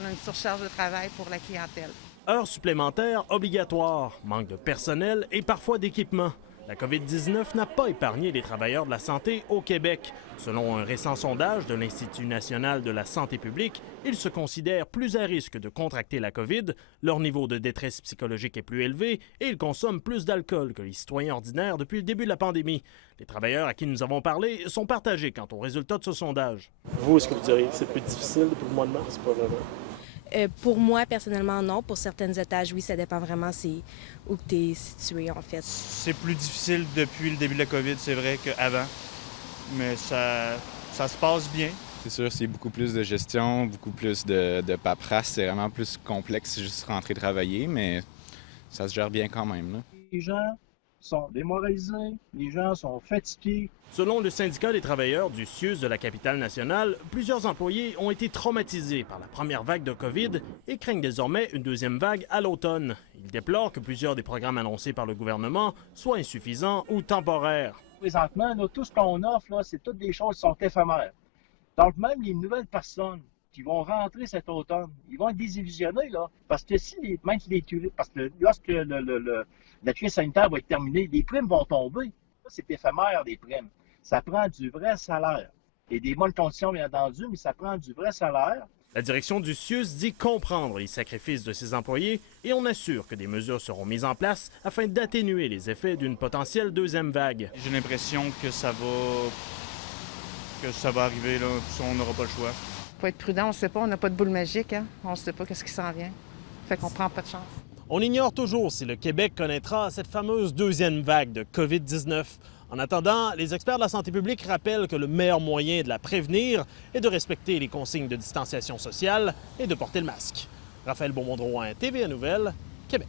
on a une surcharge de travail pour la clientèle. Heures supplémentaires obligatoires, manque de personnel et parfois d'équipement. La COVID-19 n'a pas épargné les travailleurs de la santé au Québec. Selon un récent sondage de l'Institut national de la santé publique, ils se considèrent plus à risque de contracter la COVID, leur niveau de détresse psychologique est plus élevé et ils consomment plus d'alcool que les citoyens ordinaires depuis le début de la pandémie. Les travailleurs à qui nous avons parlé sont partagés quant aux résultats de ce sondage. Vous, est-ce que vous diriez que c'est plus difficile depuis le mois de mars? Pas vraiment. Pour moi, personnellement, non. Pour certaines étages, oui, ça dépend vraiment c'est où tu es situé, en fait. C'est plus difficile depuis le début de la COVID, c'est vrai, qu'avant. Mais ça se passe bien. C'est sûr, c'est beaucoup plus de gestion, beaucoup plus de paperasse. C'est vraiment plus complexe juste rentrer travailler, mais ça se gère bien quand même, là. Les gens sont démoralisés, les gens sont fatigués. Selon le syndicat des travailleurs du CIUS de la capitale nationale, plusieurs employés ont été traumatisés par la première vague de COVID et craignent désormais une deuxième vague à l'automne. Ils déplorent que plusieurs des programmes annoncés par le gouvernement soient insuffisants ou temporaires. Présentement, là, tout ce qu'on offre, là, c'est toutes des choses qui sont éphémères. Donc, même les nouvelles personnes qui vont rentrer cet automne, ils vont être désillusionnés, là. Parce que parce que lorsque la crise sanitaire va être terminée, les primes vont tomber. C'est éphémère, les primes. Ça prend du vrai salaire. Et des bonnes conditions, bien entendu, mais ça prend du vrai salaire. La direction du CIUS dit comprendre les sacrifices de ses employés et on assure que des mesures seront mises en place afin d'atténuer les effets d'une potentielle deuxième vague. J'ai l'impression que ça va arriver, là, puis on n'aura pas le choix. Faut être prudent, on ne sait pas, on n'a pas de boule magique, hein? On ne sait pas qu'est-ce qui s'en vient. Fait qu'on prend pas de chance. On ignore toujours si le Québec connaîtra cette fameuse deuxième vague de COVID-19. En attendant, les experts de la santé publique rappellent que le meilleur moyen de la prévenir est de respecter les consignes de distanciation sociale et de porter le masque. Raphaël Beaumont-Drouin, TVA Nouvelles, Québec.